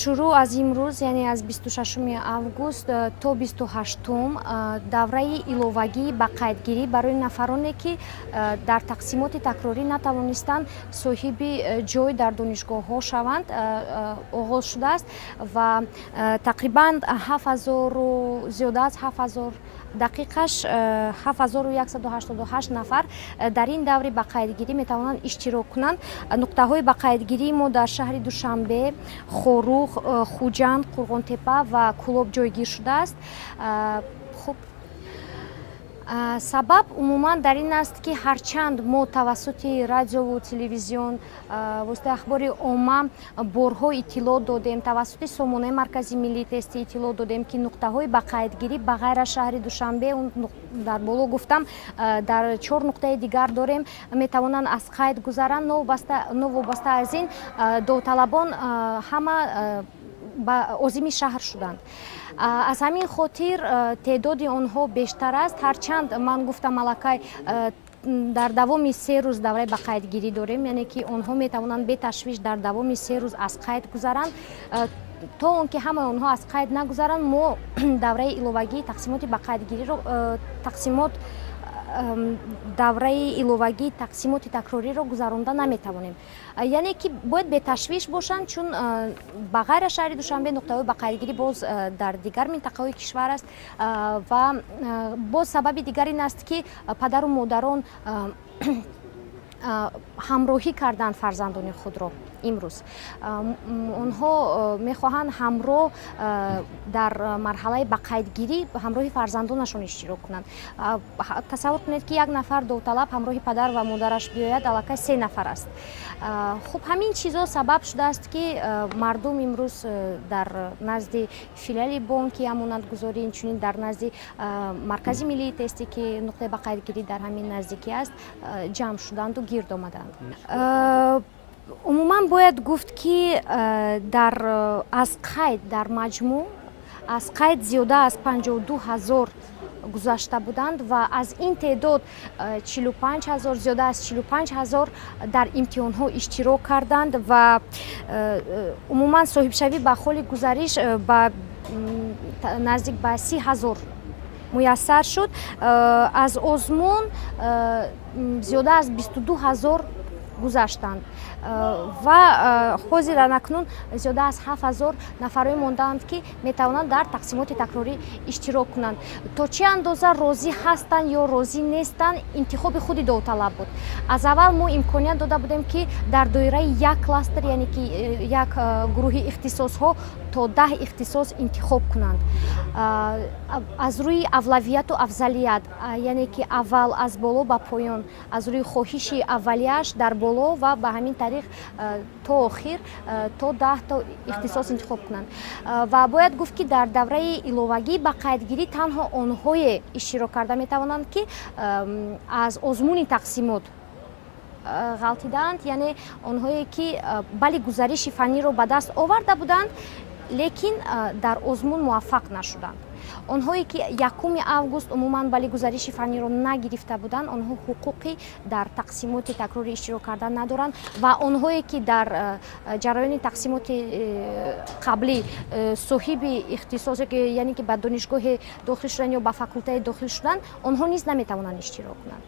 шурӯъ аз имрӯз, яъне аз 26 август то 28 давраи иловагӣ ба қайдгирӣ барои нафароне ки дар тақсимоти такрорӣ натавонистанд соҳиби ҷой дар донишгоҳҳо шаванд, оғоз шудааст ва тақрибан 7000 зиёда аз 7000 дақиқаш 7188 нафар дар ин даври ба қайдгирӣ метавонанд иштирок кунанд. Нуқтаҳои ба қайдгирии мо дар шаҳри Душанбе, Хорух, Хуҷанд, Қурғонтепа ва Кӯлоб ҷойгир шудааст. Хуб, сабаб умуман дар ин аст ки ҳарчанд мо тавассути радиову телевизион, воситаи ахбори омма борҳо иттилоъ додем, тавассути сомонаи маркази миллии тестӣ иттилоъ додем ки нуқтаҳои ба қайдгирӣ ба ғайр аз шаҳри Душанбе, дар боло гуфтам, дар 4 нуқтаи дигар дорем, метавонанд аз қайд гузаранд. Новобаста аз ин довталабон ҳама ба озими шаҳр шуданд. Аз ҳамин хотир теъдоди онҳо бештар аст, ҳарчанд ман гуфтам аллакай дар давоми 3 рӯз давраи ба қайдгирӣ дорем, яъне ки онҳо метавонанд беташвиш дар давоми 3 рӯз аз қайд гузаранд. То он ки ҳамаи онҳо аз қайд нагузаранд, мо давраи иловагии тақсимоти ба қайдгириро давраи иловагии тақсимоти такрориро гузаронда наметавонем. Яъне ки бояд беташвиш бошанд, чун ба ғайр аз шаҳри Душанбе нуқтаҳои ба қайдгирӣ боз дар дигар минтақаҳои кишвар аст ва боз сабаби дигар ин аст ки падару модарон ҳамроҳӣ карданд фарзандони худро. Имрӯз онҳо мехоҳанд ҳамроҳ дар марҳалаи ба қайдгирӣ ҳамроҳи фарзандонашон иштирок кунанд. Тасаввур кунед ки як нафар довталаб ҳамроҳи падар ва модараш биёяд, аллакай 3 нафар аст. Хуб, ҳамин чизҳо сабаб шудааст ки мардум имрӯз дар назди филиали бонки амонатгузорӣ, инчунин дар назди маркази миллии тестӣ ки нуқтаи ба қайдгирӣ дар ҳамин наздикӣ аст, ҷамъ шуданду гирд омаданд. Умуман бояд гуфт ки аз қайд дар маҷмӯъ аз қайд зиёда аз 52 000 гузашта буданд ва аз ин теъдод 45 000, зиёда аз 45 000 дар имтиҳонҳо иштирок карданд ва умуман соҳибшавӣ ба холи гузариш ба наздик ба 30 000 муяссар шуд. Аз озмун зиёда аз 22 000 гузаштанд ва ҳозир анакнун зиёда аз 7000 нафарои мондаанд ки метавонанд дар тақсимоти такрорӣ иштирок кунанд. То чӣ андоза розӣ ҳастанд ё розӣ нестанд, интихоби худи довталаб буд. Аз аввал мо имконият дода будем ки дар доираи як кластер, яъне ки як гурӯҳи ихтисосҳо то 10 ихтисос интихоб кунанд. Аз рӯи авлавияту афзалият, яъне ки аввал аз боло ба поён, аз рӯи хоҳиши аввалияш дар боло ва ба ҳамин тариқ то охир то 10 та ихтисос интихоб кунанд. Ва бояд гуфт ки дар давраи иловагӣ ба қайдгирӣ танҳо онҳое иштирок карда метавонанд ки аз озмуни тақсимот ғалтидаанд, яъне онҳое ки бали гузариши фанниро ба даст оварда буданд, лекин дар озмун муваффақ нашуданд. Онҳое ки 1 август умуман бали гузариши фанниро нагирифта буданд, онҳо ҳуқуқи дар тақсимоти такрори иштирок кардан надоранд ва онҳое ки дар ҷараёни тақсимоти қаблӣ соҳиби ихтисосе, яъне ки ба донишгоҳе дохил шуданд ё ба факултае дохил шуданд, онҳо низ наметавонанд иштирок кунанд.